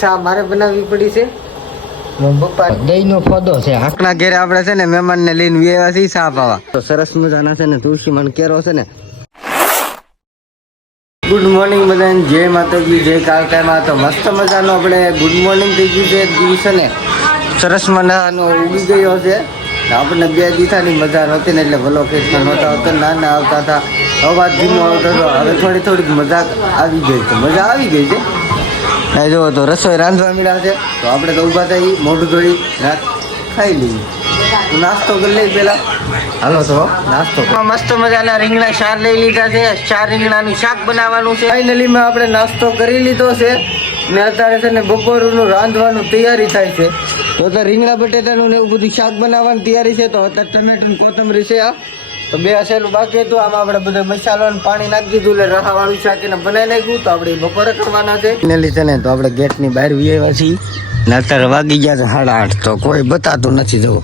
શા મારે બનાવવી પડી છે પપ્પા દહીં નો ફોદો છે આકના ઘેરે આપણે છે ને મહેમાન ને લઈને વ્યવા છે સા પાવા તો સરસ મજાના છે ને તુલસી મન કેરો છે ને ગુડ મોર્નિંગ બધાને જય માતાજી જય કાલકામાં તો મસ્ત મજાનો આપણે ગુડ મોર્નિંગ થઈ ગયું છે દિવસે ને સરસ મજાનો ઉગી ગયો છે આપણને 2 દિવસની મજા નહોતી ને એટલે ભલો કે નહોતા આવતા નાના આવતા હતા અવાજ ધીમો આવતો હતો હવે થોડીક મજા આવી ગઈ છે જો તો રસોઈ રાંધવા મળ્યા છે તો આપણે તો ઊભા થઈ મોઢું ધોઈ ખાઈ લઈએ નાસ્તો કરી લઈએ પેલા હાલો તો નાસ્તો મસ્ત મજાના રીંગણા શાક લઈ લીધા છે 4 રીંગણાનું શાક બનાવવાનું છે ફાઇનલી માં આપણે નાસ્તો કરી લીધો છે ને અત્યારે છે ને બપોરનું રાંધવાનું તૈયારી થાય છે તો રીંગણા બટેટાનું ને એવું બધું શાક બનાવવાની તૈયારી છે તો અત્યારે ટમેટું કોથમરી છે આ તો 2 હસેલું બાકી હતું આમાં આપણે બધો મસાલો અને પાણી નાખી દીધું એટલે રહાવાળું શાક એને બનાવી નાખ્યું તો આપણે બપોરે કરવાના છે એને લીધે ને તો આપણે ગેટની બહાર આવ્યા છીએ ને અત્યારે વાગી ગયા છે 8:30 તો કોઈ બતાતું નથી જવું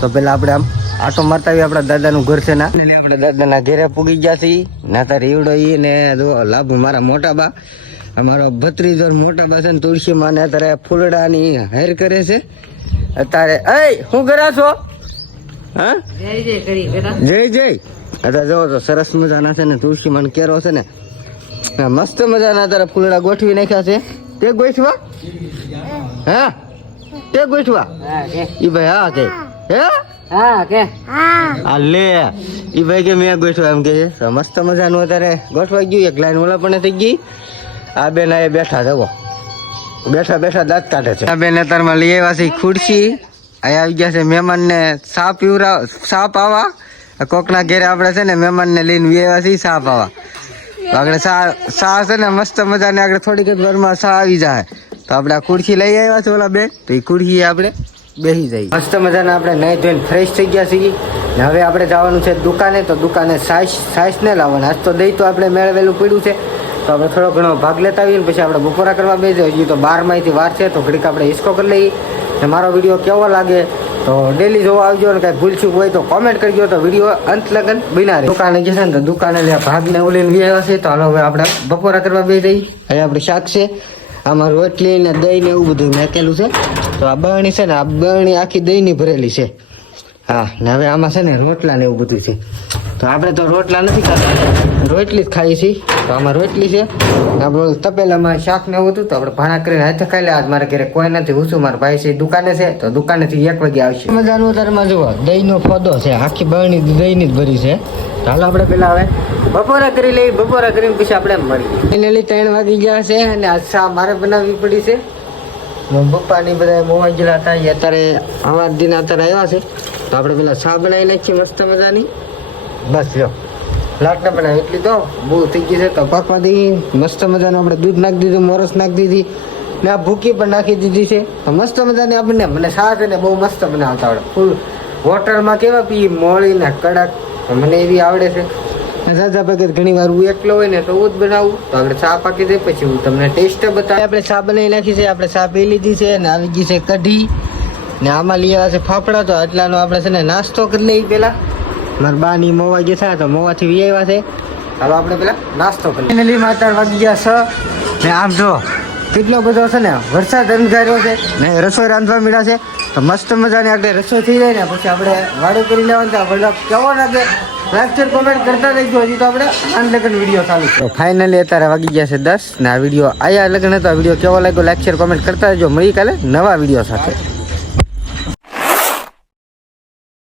તો પેલા આપણે આમ આટો મારતા આવીએ આપણા દાદાનું ઘર છે ના આપણે દાદાના ઘરે પૂગી ગયા છીએ ને અત્યારે એવડો એ ને લાભુ મારા મોટા બા અમારો ભત્રીજો મોટા બા છે ને તુલસી માં ને અત્યારે ફૂલડાની હાર કરે છે અત્યારે એ શું કર્યા છો હા જય જય અત્યારે જો તો સરસ મજાના છે ને તુલસી માં કેરો છે ને મસ્ત મજાના અત્યારે ફૂલડા ગોઠવી નાખ્યા છે તે ગોઠવા હા તે ગોઠવા ઈ ભાઈ હા કે હે હા કે આ લે ઈ ભાઈ કે મેં ગોઠવા એમ કે છે મસ્ત મજાનું અત્યારે ગોઠવાઈ ગયું એક લાઈન ઓલા પણ થઈ ગઈ આ બેન આ બેઠા જવો બેઠા દાંત કાઢે છે આ બેન અત્યારમાં લઈ આવ્યા છે ખુરશી અહીંયા આવી ગયા છે મહેમાન ને સા પાવા કોકના ઘેરે આપણે છે ને મહેમાન ને લઈને આવ્યા છીએ સા પાવા આગળ સા છે ને મસ્ત મજાને આગળ થોડીક જ વારમાં સા આવી જાય તો આપણે આ ખુરશી લઈ આવ્યા છે ઓલા બેન તો એ ખુરશી આપણે બેસી જાય મસ્ત મજાના આપણે નહીં ધોઈને ફ્રેશ થઈ ગયા છીએ ને હવે આપણે જવાનું છે દુકાને તો દુકાને સાઈસ ને લાવવાના આજ તો દહીં તો આપણે મેળવેલું પડ્યું છે તો આપણે થોડો ઘણો ભાગ લેતા આવીએ ને પછી આપણે બપોરા કરવા બેસી હજી તો 12 વાર છે તો ઘડીક આપણે હિસ્કો કરી લઈએ ને મારો વિડીયો કેવો લાગે તો ડેલી જોવા આવજો ને કાંઈ ભૂલચૂક હોય તો કોમેન્ટ કરજો તો વિડીયો અંત લગન બના રહે દુકાને જશે ને તો દુકાને ભાગને ઉલીને વ્યાવ્યા છે તો હાલો હવે આપણે બપોરા કરવા બેસી જઈએ હવે આપણે શાક છે આમાં રોટલી ને દહીં ને એવું બધું નાખેલું છે તો આ બરણી છે ને આ બરણી આખી દહીંની ભરેલી છે હા ને હવે આમાં છે ને રોટલા ને એવું બધું છે તો આપણે તો રોટલા નથી ખાતા રોટલી જ ખાઈએ છીએ તો આમાં રોટલી છે આપણે તપેલામાં શાક ને એવું હતું તો આપણે ભાણા કરીને હાથે ખાઈ લે આજ મારે ઘરે કોઈ નથી હું છું મારા ભાઈ છે દુકાને છે તો દુકાનેથી 1 વાગે આવશે મજાનું અત્યારમાં જુઓ દહીંનો ફોદો છે આખી બરણી દહીંની જ ભરી છે ચાલો આપણે પેલા હવે બપોરા કરી લઈએ બપોરા કરીને પછી આપણે મળીએ ફાઇનલી 3 વાગી ગયા છે અને આ શા મારે બનાવવી પડી છે પપ્પાની બધા મોવા ગયેલા હતા અત્યારે આવા દિન અત્યારે આવ્યા છે તો આપણે પેલા શા બનાવી નાખીએ મસ્ત મજાની બસ જો લાટના બનાવી એટલી તો બહુ થઈ ગઈ છે તો પાકવા દઈએ મસ્ત મજાનું આપણે દૂધ નાખી દીધું મોરસ નાખી દીધી ને આ ભૂકી પણ નાખી દીધી છે તો મસ્ત મજાની આપણને મને શા છે ને બહુ મસ્ત બનાવતા આવડે ફૂલ વોટરમાં કેવા પી મોળી ને કડક મને એવી આવડે છે રાજા ભગત ઘણી વાર હું એકલો હોય ને તો હું જ બનાવું તો આપણે ચા પાકી દે પછી હું તમને ટેસ્ટ બતાવી આપણે ચા બનાવી નાખી છે આપણે ચા પી લીધી છે ને આવી ગઈ છે કઢી ને આમાં લઈ આવ્યા છે ફાફડા તો એટલાનો આપણે છે ને નાસ્તો કરી લઈએ પેલા મારા બાની મોવા ગયા તો મોવાથી વી આવ્યા છે હાલો આપણે પેલા નાસ્તો કરી ફાઇનલીમાં અત્યારે વાગી ગયા 6 ને આમ જો કેટલો બધો છે ને વરસાદ અંધાર્યો છે ને રસોઈ રાંધવા મળ્યા છે તો મસ્ત મજાની આપણે રસોઈ થઈ જાય ને પછી આપણે વાડું કરી લેવાનું તો આપણે કેવો લાગે લાઈક કોમેન્ટ કરતા રહેજો હજી તો આપણે આન લગન વિડીયો ચાલુ છે ફાઇનલી અત્યારે વાગી ગયા છે 10 ને આ વિડીયો આયા લગન હતો આ વિડીયો કેવો લાગ્યો લાઈક શેર કોમેન્ટ કરતા રહેજો મળી કાલે નવા વિડીયો સાથે